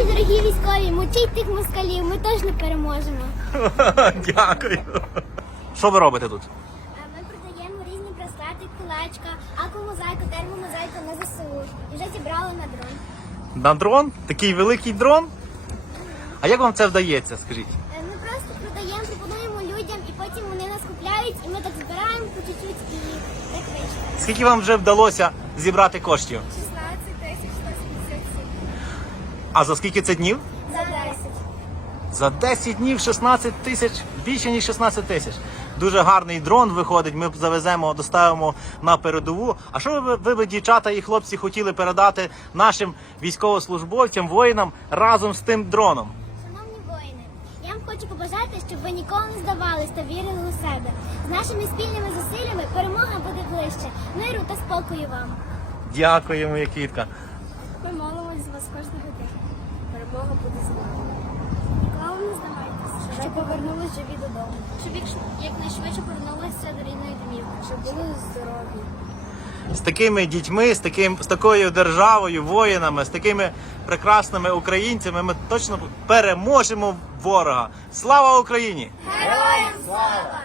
Наші дорогі військові, мучіть тих москалів, ми точно переможемо. Дякую. Що ви робите тут? Ми продаємо різні браслети, кулечка, аквамозаїку, термомозаїку на ЗСУ. І вже зібрали на дрон. На дрон? Такий великий дрон? А як вам це вдається, скажіть? Е, Ми просто продаємо, пропонуємо людям, і потім вони нас купляють, і ми так збираємо по чуть-чуть і так вийшло. Скільки вам вже вдалося зібрати коштів? 16 тисяч 177. А за скільки це днів? За 10. За 10 днів 16 тисяч, більше ніж 16 тисяч. Дуже гарний дрон виходить. Ми завеземо, доставимо на передову. А що ви, ви, ви, дівчата і хлопці, хотіли передати нашим військовослужбовцям, воїнам разом з тим дроном? Шановні воїни, я вам хочу побажати, щоб ви ніколи не здавались та вірили у себе. З нашими спільними зусиллями перемога буде ближче. Миру та спокою вам. Дякуємо, Якітка. Ми молимось за вас кожного дня. Перемога буде з вами. Ніколи не здавайтеся, щоб повернулися живі додому. Щоб якнайшвидше повернулися до рідної домівки. Щоб були здорові. З такими дітьми, з таким з такою державою, воїнами, з такими прекрасними українцями ми точно переможемо ворога. Слава Україні! Героям слава!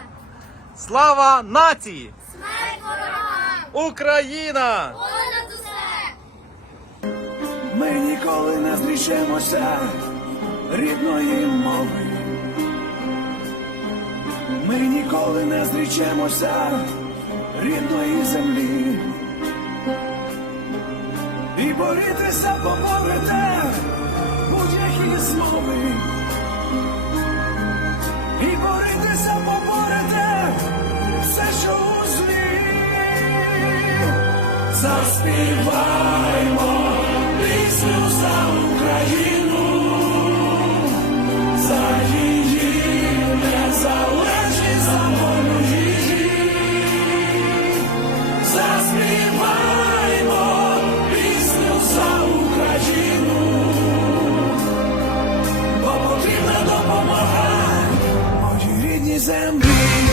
Слава нації! Смерть ворогам! Україна! Ніколи не зрішемося рідної мови. Ми ніколи не зрічемося рідної землі. І борітися поборете будь-які змови. І борітися поборете все, що у злі. Заспіваймо пісню за Україну, за її незалежність, за волю її. Пісню за Україну, бо допомога моїй рідній землі.